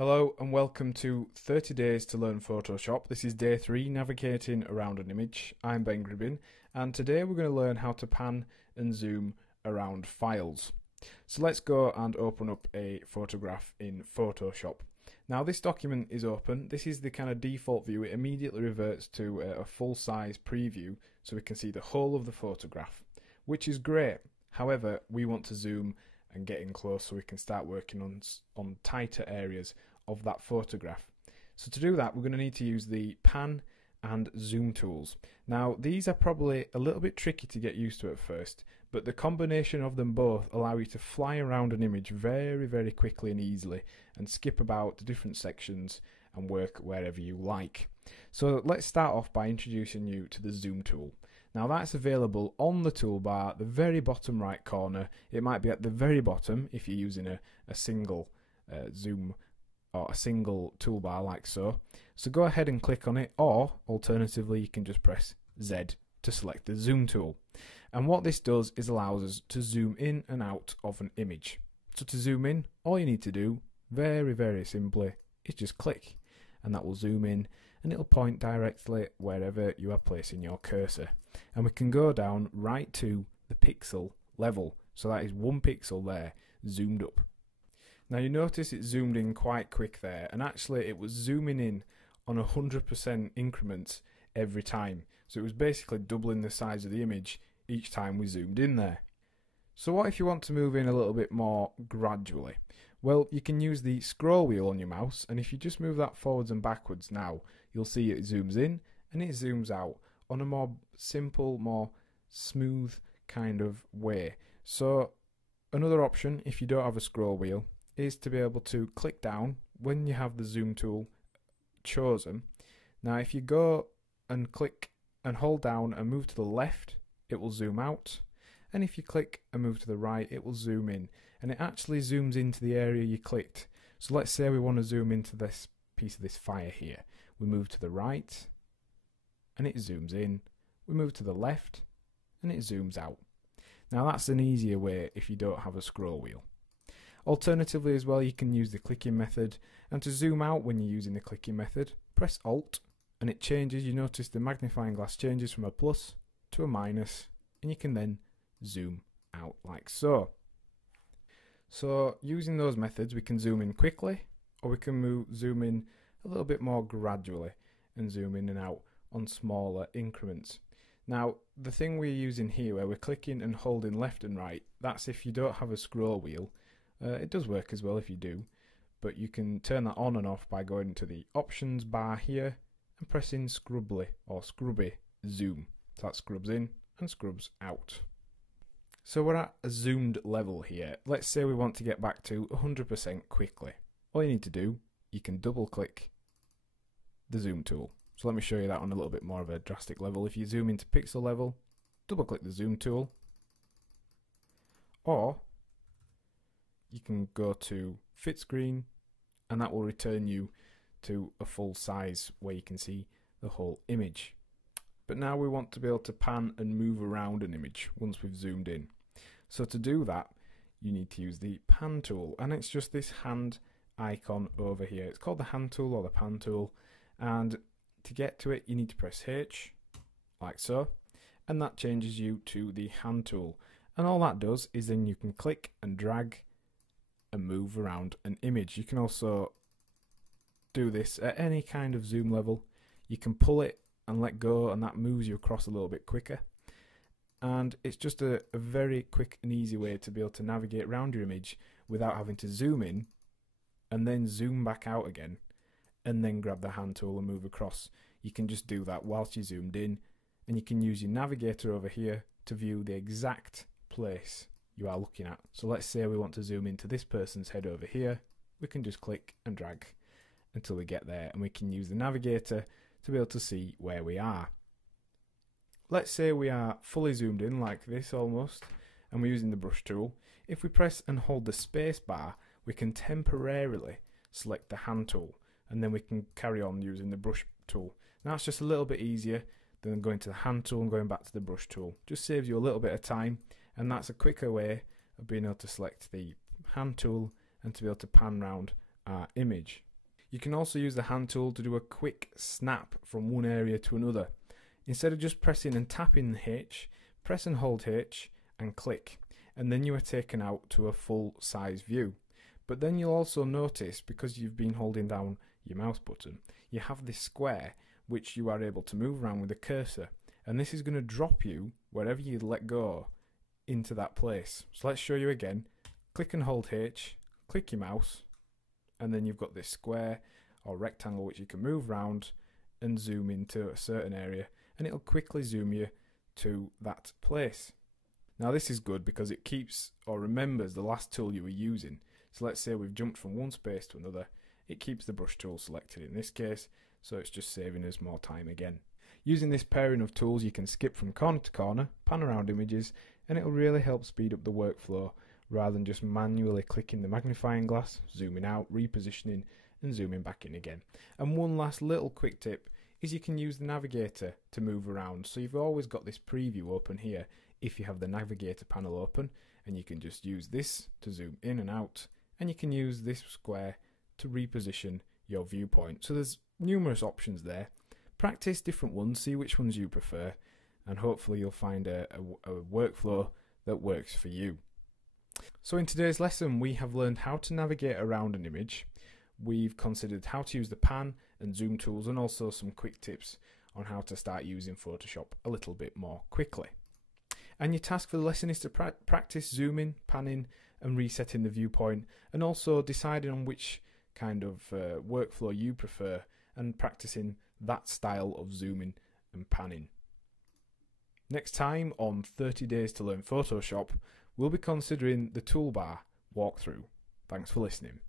Hello and welcome to 30 Days to Learn Photoshop. This is day 3, navigating around an image. I'm Ben Gribbin, and today we're going to learn how to pan and zoom around files. So let's go and open up a photograph in Photoshop. Now this document is open. This is the kind of default view. It immediately reverts to a full-size preview so we can see the whole of the photograph, which is great. However, we want to zoom and get in close so we can start working on tighter areas of that photograph. So to do that, we're going to need to use the pan and zoom tools. Now these are probably a little bit tricky to get used to at first, but the combination of them both allow you to fly around an image very quickly and easily and skip about the different sections and work wherever you like. So let's start off by introducing you to the zoom tool. Now that's available on the toolbar, the very bottom right corner. It might be at the very bottom if you're using a single zoom or a single toolbar like so. So go ahead and click on it, or alternatively you can just press Z to select the zoom tool. And what this does is allows us to zoom in and out of an image. So to zoom in, all you need to do, very simply, is just click, and that will zoom in and it'll point directly wherever you are placing your cursor. And we can go down right to the pixel level. So that is 1 pixel there, zoomed up. Now you notice it zoomed in quite quick there, and actually it was zooming in on 100% increments every time. So it was basically doubling the size of the image each time we zoomed in there. So what if you want to move in a little bit more gradually? Well, you can use the scroll wheel on your mouse, and if you just move that forwards and backwards now, you'll see it zooms in and it zooms out on a more simple, more smooth kind of way. So another option, if you don't have a scroll wheel, is to be able to click down when you have the zoom tool chosen. Now if you go and click and hold down and move to the left, it will zoom out, and if you click and move to the right, it will zoom in, and it actually zooms into the area you clicked. So let's say we want to zoom into this piece of this fire here. We move to the right and it zooms in. We move to the left and it zooms out. Now that's an easier way if you don't have a scroll wheel. Alternatively as well, you can use the clicking method, and to zoom out when you're using the clicking method, press Alt and it changes. You notice the magnifying glass changes from a plus to a minus, and you can then zoom out like so. So using those methods, we can zoom in quickly, or we can zoom in a little bit more gradually and zoom in and out on smaller increments. Now the thing we're using here, where we're clicking and holding left and right, that's if you don't have a scroll wheel. It does work as well if you do, but you can turn that on and off by going to the options bar here and pressing scrubby zoom. So that scrubs in and scrubs out. So we're at a zoomed level here. Let's say we want to get back to 100% quickly. All you need to do, you can double click the zoom tool. So let me show you that on a little bit more of a drastic level. If you zoom into pixel level, double click the zoom tool, or you can go to fit screen, and that will return you to a full size where you can see the whole image. But now we want to be able to pan and move around an image once we've zoomed in. So to do that, you need to use the pan tool, and it's just this hand icon over here. It's called the hand tool or the pan tool, and to get to it you need to press H like so, and that changes you to the hand tool. And all that does is then you can click and drag and move around an image. You can also do this at any kind of zoom level. You can pull it and let go, and that moves you across a little bit quicker. And it's just a very quick and easy way to be able to navigate around your image without having to zoom in and then zoom back out again and then grab the hand tool and move across. You can just do that whilst you zoomed in, and you can use your navigator over here to view the exact place you are looking at. So let's say we want to zoom into this person's head over here. We can just click and drag until we get there, and we can use the navigator to be able to see where we are. Let's say we are fully zoomed in like this almost, and we're using the brush tool. If we press and hold the space bar, we can temporarily select the hand tool, and then we can carry on using the brush tool. Now it's just a little bit easier than going to the hand tool and going back to the brush tool. Just saves you a little bit of time, and that's a quicker way of being able to select the hand tool and to be able to pan round our image. You can also use the hand tool to do a quick snap from one area to another. Instead of just pressing and tapping the H, press and hold H and click, and then you are taken out to a full size view. But then you'll also notice, because you've been holding down your mouse button, you have this square which you are able to move around with a cursor, and this is going to drop you wherever you let go into that place. So let's show you again. Click and hold H, click your mouse, and then you've got this square or rectangle which you can move around and zoom into a certain area, and it'll quickly zoom you to that place. Now this is good because it keeps or remembers the last tool you were using. So let's say we've jumped from one space to another, it keeps the brush tool selected in this case, so it's just saving us more time again. Using this pairing of tools, you can skip from corner to corner, pan around images, and it'll really help speed up the workflow rather than just manually clicking the magnifying glass, zooming out, repositioning and zooming back in again. And one last little quick tip is you can use the navigator to move around. So you've always got this preview open here if you have the navigator panel open, and you can just use this to zoom in and out, and you can use this square to reposition your viewpoint. So there's numerous options there. Practice different ones, see which ones you prefer, and hopefully you'll find a workflow that works for you. So in today's lesson we have learned how to navigate around an image. We've considered how to use the pan and zoom tools, and also some quick tips on how to start using Photoshop a little bit more quickly. And your task for the lesson is to practice zooming, panning and resetting the viewpoint, and also deciding on which kind of workflow you prefer and practicing that style of zooming and panning. Next time on 30 Days to Learn Photoshop, we'll be considering the toolbar walkthrough. Thanks for listening.